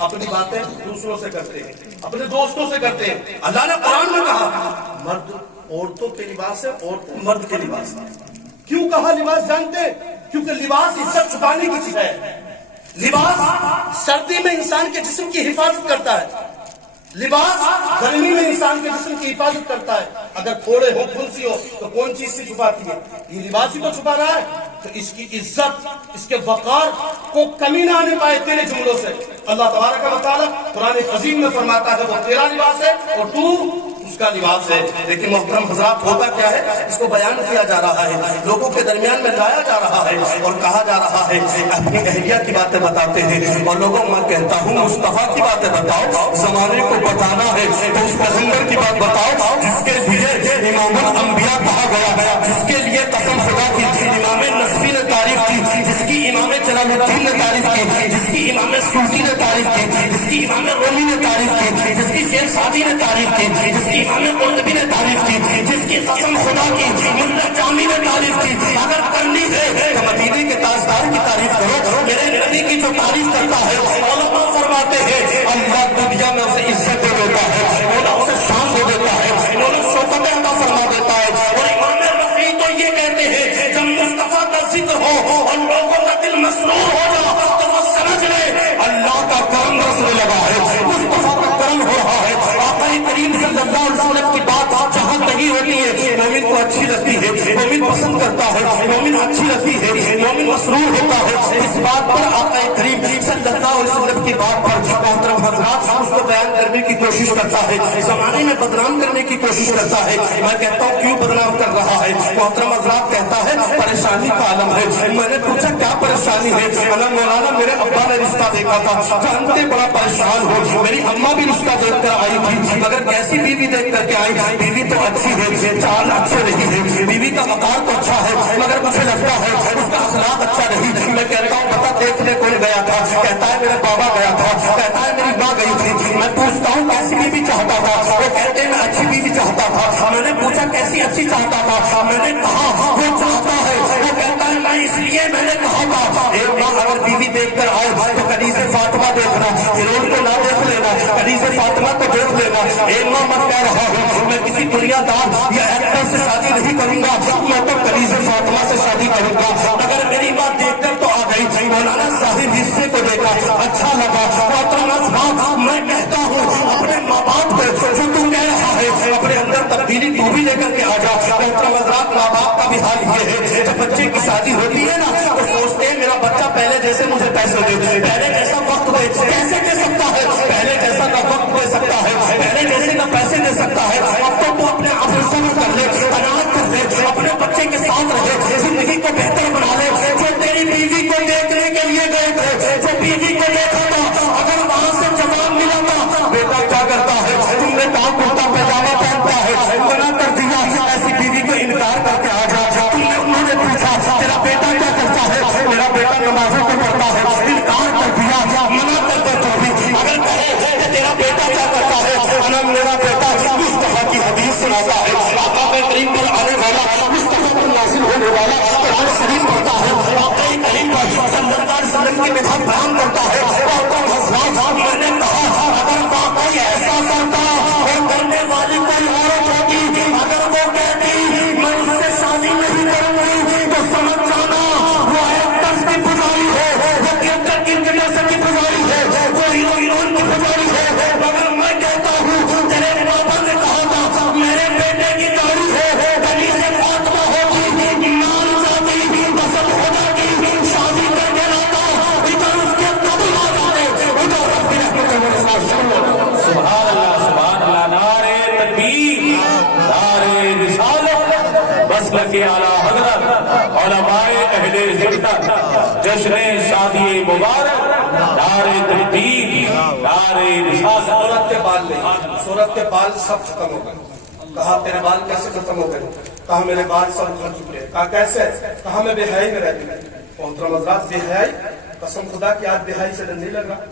اپنی باتیں دوسروں سے کرتے ہیں، اپنے دوستوں سے کرتے ہیں۔ اللہ نے قرآن میں کہا مرد عورتوں کے لباس ہے، عورتیں مرد کے لباس ہے۔ کیوں کہا لباس جانتے ہیں؟ کیونکہ لباس عزت چھپانے کی چیز ہے۔ لباس سردی میں انسان کے جسم کی حفاظت کرتا ہے، لباس گرمی میں انسان کے جسم کی حفاظت کرتا ہے۔ اگر تھوڑے ہو پھنسی ہو تو کون چیز سے چھپاتی ہے؟ یہ لباس ہی تو چھپا رہا ہے۔ تو اس کی عزت، اس کے وقار کو کمی نہ آنے پائے تیرے جملوں سے۔ اللہ تبارک و تعالیٰ قرآن عظیم میں فرماتا ہے وہ تیرا لباس ہے اور تو اس کا لباس ہے۔ لیکن محترم حضرات ہوتا کیا ہے؟ اس کو بیان کیا جا رہا ہے، لوگوں کے درمیان میں لایا جا رہا ہے اور کہا جا رہا ہے اپنی اہلیہ کی باتیں بتاتے ہیں اور لوگوں میں کہتا ہوں مصطفیٰ کی باتیں بتاؤ، زمانے کو بتانا ہے تو اس پیغمبر کی بات بتاؤ جس کے لیے امام الانبیاء کہا گیا، جس کے لیے قسم خدا کی امام نصفی نے تعریف کی، جس کی امام جلال الدین نے تعریف کی، جس کی امام سیوطی نے تعریف کی، جس کی امام رومی نے تعریف کی، جس کی شیخ سعدی نے تعریف کی، جس کی امام قرطبی نے تعریف کی، جس کی قسم خدا کی ملا جامی نے تعریف کی۔ اگر کرنی ہے تو مدینے کے تاجدار کی تعریف کرو، میرے نبی کی جو تعریف کرتا ہے علماء فرماتے ہیں اللہ دنیا میں اسے عزت دے دیتا ہے، مولا اسے شان دے دیتا ہے، مولا شوکت عطا فرما دیتا ہے۔ اور امام رفیع تو یہ کہتے ہیں جب مصطفیٰ کا ذکر ہو اور لوگوں کا دل مسرور ہو جائے تو وہ سمجھ لے اللہ کا کرم رسنے لگا ہے، مصطفیٰ کا کرم ہو رہا ہے۔ آقا کریم صلی اللہ علیہ وسلم کی بات جہاں کہیں ہوتی ہے مومن کو اچھی لگتی ہے، مومن پسند کرتا ہے، مومن اچھی لگتی ہے، مومن مسرور ہوتا ہے۔ اس بات پر آقا کریم صلی اللہ علیہ وسلم کی بات پر محترم حضرات اس کو بیان کرنے کی کوشش کرتا ہے، زمانے میں بدنام کرنے کی کوشش کرتا ہے۔ میں کہتا ہوں کیوں بدنام کر رہا ہے؟ محترم حضرات کہتا ہے پریشانی کا عالم ہے۔ میں نے پوچھا کیا پریشانی ہے؟ مولانا میرے ابا نے رشتہ دیکھا تھا، جانتے بڑا پریشان ہو، میری اماں بھی رشتہ دیکھ کر آئی تھی، مگر کیسی بیوی دیکھ کر کے آئی؟ بیوی تو اچھی ہے، چال اچھے نہیں ہے، بیوی کا وقار تو اچھا ہے مگر مجھے لگتا ہے اس کا اخلاق اچھا نہیں۔ میں کہتا ہوں بتا دیکھنے کون گیا تھا؟ کہتا ہے میرا بابا گیا تھا، کہتا ہے میری ماں گئی تھی۔ میں پوچھتا ہوں کیسی بیوی چاہتا تھا؟ وہ کہتے ہیں میں اچھی بیوی چاہتا تھا۔ میں نے پوچھا کیسی اچھی چاہتا تھا؟ میں نے کہا وہ چاہتا ہے، وہ کہتا ہے میں اس لیے میں نے کہا تھا ایک ماں اگر بیوی دیکھ کر آئے تو کنیز فاطمہ دیکھنا، ہیرون کو نہ دیکھ لینا، کنیز فاطمہ کو دیکھ لینا۔ ایک ماں میں کہہ رہا ہوں میں کسی دنیا دار یا ایکٹر سے شادی نہیں کروں گا، میں تو کنیز فاطمہ سے شادی کروں گا۔ اگر میری ماں دیکھ کر تو آ گئی، مولانا ظاہر حصے کو دیکھا اچھا لگا، میں کہتا ہوں اپنے ماں باپ کو جو تو کہہ رہا ہے اپنے اندر تبدیلی تو بھی لے کر کے آ جا۔ حضرات ماں باپ کا بھی حال یہ ہے جب بچے کی شادی ہوتی ہے نا تو سوچتے ہیں میرا بچہ پہلے جیسے مجھے پیسے دے، پہلے جیسا وقت دے، کیسے دے سکتا ہے؟ پہلے جیسا نہ وقت دے سکتا ہے، پہلے جیسے نہ پیسے دے سکتا ہے۔ اب تو اپنے آپ کو صبر کر لے، قناعت کر لے، اپنے بچے کے ساتھ رہے، زندگی کو بہتر بنا لے۔ جو تیری بیوی کو دیکھنے کے لیے گئے تھے، جو بیوی کو دیکھا تھا، اگر وہاں سے جواب ملا تھا بیٹا کیا کرتا ہے؟ تم نے کہا کرتا پاجامہ پہنتا ہے، منع کر دیا ایسی بیوی کو انکار کر کے آ جا۔ تم نے انہوں نے پوچھا تیرا بیٹا کیا کرتا ہے؟ میرا بیٹا نمازوں کو پڑھتا ہے، انکار کر دیا، منع کر دے تو بھی۔ اگر کہے کہ تیرا بیٹا کیا کرتا ہے؟ میرا بیٹا مصطفیٰ کی حدیث سناتا ہے، آقا کریم پر آنے والا، مصطفیٰ پر نازل ہونے والا قرآن شریف پڑھتا ہے، آقا کریم پر صلی اللہ علیہ وسلم کی مدح بیان کرتا ہے۔ میں نے کہا اگر واقعی ایسا کرتا اور کرنے والی کوئی عورت ہوگی، اگر وہ کہتی میں اس سے شادی نہیں کروں گی تو سمجھ جانا وہ ایکٹرس کی پجاری ہے، وہ کرکٹر کی جیسے کی پجاری ہے، وہ ہیروئن کی پجاری ہے۔ مگر میں کہتا ہوں تیرے بابا نے کہا تھا میرے بیٹے کی داڑھی ہے کنیز فاطمہ ہوگی، مان جاتی قسم خدا کی شادی کر کے لاتا، ادھر اس کے قدم آ جاتے، ادھر رب کی رحمت میرے ساتھ۔ سبحان اللہ سبحان اللہ، نعرہ تکبیر، نعرہ رسالت، مسلک اعلیٰ حضرت علماء اہل سنت، جشن شادی مبارک، نعرہ تکبیر، نعرہ رسالت۔ عورت کے بال نہیں، عورت کے بال سب ختم ہو گئے۔ کہا تیرے بال کیسے ختم ہو گئے؟ کہا میرے بال سب جھڑ چکے۔ کہا کیسے؟ کہا میں بے حیائی میں رہتی ہوں۔ محترم حضرات بے حیائی، قسم خدا کی آج بے حیائی سے نہیں لگ رہا۔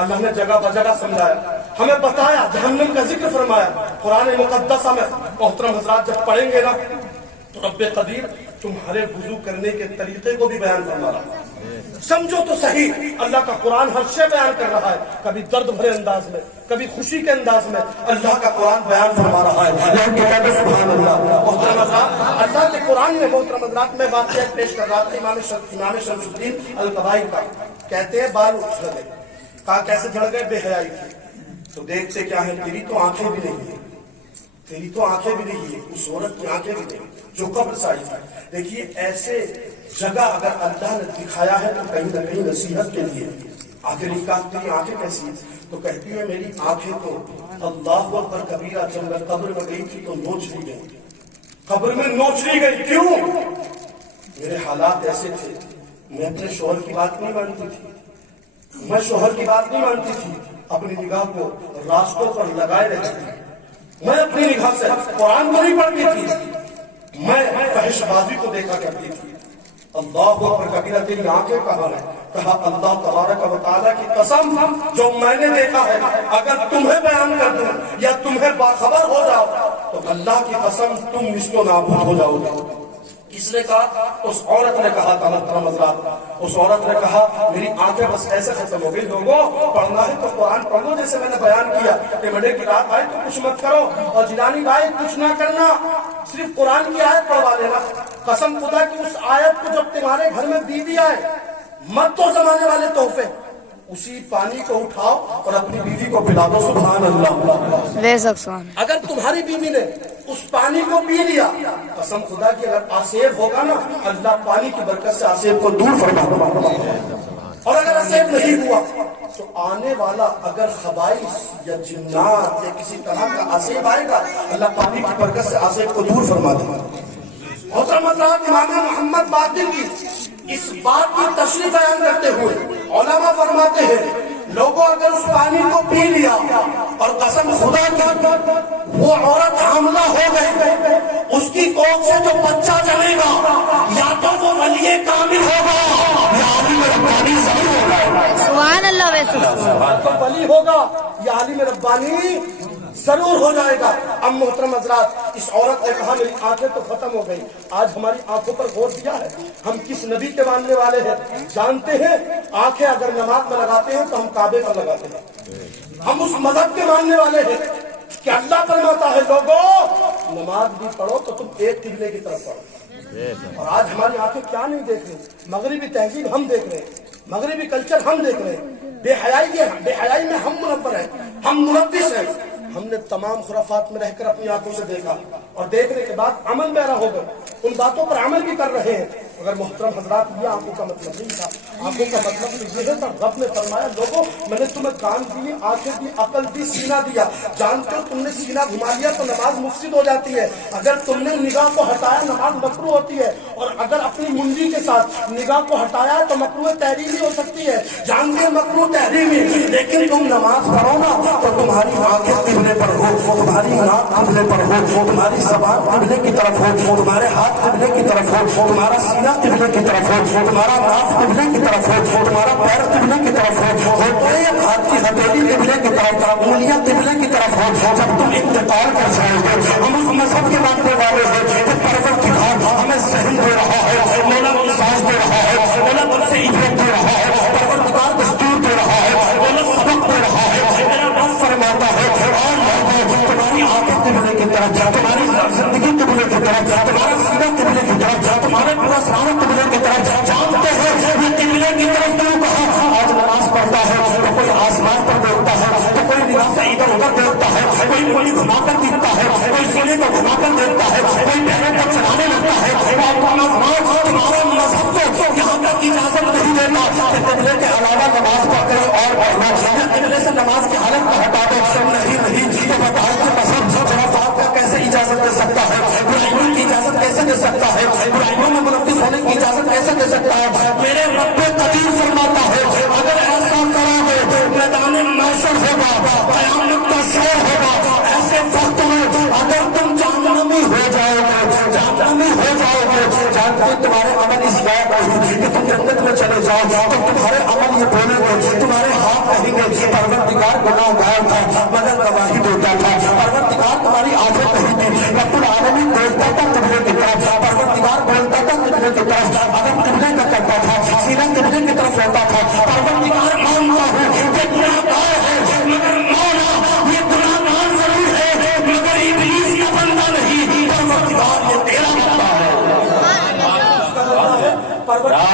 اللہ نے جگہ بجگہ سمجھایا، ہمیں بتایا، جہنم کا ذکر فرمایا قرآن مقدسہ میں۔ محترم حضرات جب پڑھیں گے نا تو رب قدیر تمہارے وضو کرنے کے طریقے کو بھی بیان فرما رہا ہے۔ سمجھو تو صحیح، اللہ کا قرآن ہر شے بیان کر رہا ہے، کبھی درد بھرے انداز میں، کبھی خوشی کے انداز میں اللہ کا قرآن بیان فرما رہا ہے۔ لیکن کہتے ہیں سبحان اللہ۔ محترم حضرات، اللہ کے قرآن میں محترم حضرات میں واقعہ پیش کر رہا تھا امام شمس الدین القبائی کا، کہتے ہیں بال اچھل گئے، کہا کیسے جھڑ گئے؟ بے حیائی تھی۔ تو دیکھتے کیا ہے، تیری تو آنکھیں بھی نہیں ہیں، تیری تو آنکھیں بھی نہیں ہے، اس عورت کی آنکھیں بھی نہیں جو قبر سے آئی تھی۔ دیکھیے ایسے جگہ اگر اللہ نے دکھایا ہے تو کہیں نہ کہیں نصیحت کے لیے۔ آخر کہا تیری آنکھیں کیسی ہیں؟ تو کہتی ہے میری آنکھیں تو اللہ اکبر کبیرہ، جب میں قبر میں گئی تھی تو نوچ لی گئی، قبر میں نوچ لی گئی۔ کیوں؟ میرے حالات ایسے تھے، میں اپنے شوہر کی بات نہیں مانتی تھی، میں شوہر کی بات نہیں مانتی تھی، اپنی نگاہ کو راستوں پر لگائے رہتی تھی، میں اپنی نگاہ سے قرآن کو نہیں پڑھتی تھی، میں فحش بازی کو دیکھا کرتی تھی۔ اللہ اکبر کبیرہ، تیری آنکھیں کہاں ہیں؟ کہا اللہ تبارک و تعالیٰ کی قسم جو میں نے دیکھا ہے، اگر تمہیں بیان کر دوں یا تمہیں باخبر ہو جاؤ تو اللہ کی قسم تم نشت و نابود ہو جاؤ گے۔ کس نے کہا؟ اس عورت نے کہا تھا۔ محترم حضرات، اس عورت نے کہا میری آنکھیں بس ایسے ختم ہو گئی، لوگوں پڑھنا ہے تو قرآن پڑھ لو، جیسے میں نے بیان کیا کہ منڈے کی رات آئے تو کچھ مت کرو اور جیلانی آئے کچھ نہ کرنا، صرف قرآن کی آیت پڑھوا لینا۔ قسم خدا کی اس آیت کو جب تمہارے گھر میں بیوی آئے، مت تو زمانے والے تحفے، اسی پانی کو اٹھاؤ اور اپنی بیوی کو پلا دو۔ سبحان اللہ۔ اگر تمہاری بیوی نے اس پانی کو پی لیا، قسم خدا کی اگر آسیب ہوگا نا، اللہ پانی کی برکت سے آسیب کو دور فرما دو، اور اگر آسیب نہیں ہوا تو آنے والا اگر خبائث یا جنات یا کسی طرح کا آسیب آئے گا، اللہ پانی کی برکت سے آسیب کو دور فرما دے۔ محترم حضرات، امام محمد باقر کی اس بات کی تشریح بیان کرتے ہوئے علماء فرماتے ہیں لوگوں اگر اس پانی کو پی لیا اور قسم خدا کی وہ عورت حاملہ ہو گئی، اس کی کوکھ سے جو بچہ جمے گا یا تو وہ ولی کامل ہوگا یا عالم ربانی ضرور ہوگا۔ سبحان اللہ۔ ویسے تو ولی ہوگا یا عالم ربانی ضرور ہو جائے گا۔ اب محترم حضرات، اس عورت نے کہا میری آنکھیں تو ختم ہو گئی۔ آج ہماری آنکھوں پر غور دیا ہے، ہم کس نبی کے ماننے والے ہیں جانتے ہیں؟ آنکھیں اگر نماز میں لگاتے ہیں تو ہم کعبے پر لگاتے ہیں، ہم اس مذہب کے ماننے والے ہیں کہ اللہ فرماتا ہے لوگوں نماز بھی پڑھو تو تم ایک قبلے کی طرف پڑھو۔ اور آج ہماری آنکھیں کیا نہیں دیکھ رہی؟ مغربی تہذیب ہم دیکھ رہے ہیں، مغربی کلچر ہم دیکھ رہے ہیں، بے حیائی میں ہم منور ہیں، ہم ملبس ہیں۔ ہم نے تمام خرافات میں رہ کر اپنی آنکھوں سے دیکھا اور دیکھنے کے بعد عمل میں ہو گئے، ان باتوں پر عمل بھی کر رہے ہیں۔ اگر محترم حضرات یہ آنکھوں کا مطلب نہیں تھا، آنکھوں کا مطلب یہ ہے رب نے فرمایا لوگوں میں نے تمہیں کان دیے، آنکھیں دی، عقل دی، سینہ دیا، جانتے ہو تم نے سینہ گھما لیا تو نماز مفسد ہو جاتی ہے، اگر تم نے نگاہ کو ہٹایا نماز مکروہ ہوتی ہے، اور اگر اپنی منڈی کے ساتھ نگاہ کو ہٹایا تو مکروہ تحریمی ہو سکتی ہے، جانتے ہیں مکروہ تحریمی، لیکن تم نماز پڑھو نا تو تمہاری آنکھیں قبلے پر ہو، تمہاری ناک قبلے پر ہو، تمہاری زبان قبلے کی طرف ہو، تمہارے ہاتھ قبلے کی طرف ہو، تمہارا سینہ قبلے کی طرف ہو، تمہارا ناک قبلے کی طرف ہو، تمہارا پیر قبلے کی طرف ہو، ایک ہاتھ کی ہتھیلی قبلے کی طرف، انگلیاں قبلے کی طرف ہو۔ جب تم انتقال کر جاؤ گے، ہم اس مذہب کے ماننے والے ہیں کہ پروردگار ہمیں ذہن دے رہا ہے، مولا احساس دے رہا ہے، مولا تم سے عبرت دے رہا ہے، پروردگار دستور دے رہا ہے، مولا سبق دے رہا ہے، میرا رب فرماتا ہے تمہاری آنکھیں قبلے کی طرف جا، تمہاری زندگی قبلے کی طرف جا، تمہارا سینہ قبلے کی طرف جا، تمہارے پورا سارا قبلے کی طرف جا۔ جانتے ہیں یہ قبلے کی طرف کیوں کہا؟ آج نماز پڑھتا ہے تو کوئی آسمان پر دیکھتا ہے، تو کوئی نگاہ سے ادھر ادھر دیکھتا ہے، کوئی انگلی گھما کر دیکھتا ہے، کوئی سینے کو گھما کر دیکھتا ہے، کوئی پیروں کو چلانے لگتا ہے۔ تمہارا مذہب کو یہاں تک اجازت نہیں دیتا کہ قبلے کے علاوہ نماز پڑھ کر اور پڑھنا، یا قبلے سے نماز کی حالت میں ہٹا دے۔ نہیں، یہ بتاؤ کہ مذہب خرافات کو کیسے اجازت دے سکتا ہے، برائیوں کی اجازت کیسے دے سکتا ہے، برائیوں میں ملوث ہونے کی اجازت کیسے دے سکتا ہے؟ میرے رب قدیر فرماتا ہے اگر ایسا کرو گے میدان محشر ہوگا، قیامت کا شور ہوگا، ایسے وقت میں اگر تم جہنمی ہو جاؤ گے، جہنمی ہو جاؤ گے، جانتے تمہارے عمل اس بات نہیں کہ تم جنت میں چلے جاؤ، تو تمہارے عمل یہ بولیں گے، تمہارے ہاتھ کہیں گے پروردگار گناہگار تھا مگر گواہی دیتا تھا، پروردگار تمہاری آنکھیں کہیں گی رب العالمین دیکھتا تھا قبلے کی طرف، پروردگار بولتا تھا قبلے کی طرف، اگر قبلے کا کرتا تھا، سینہ قبلے کی طرف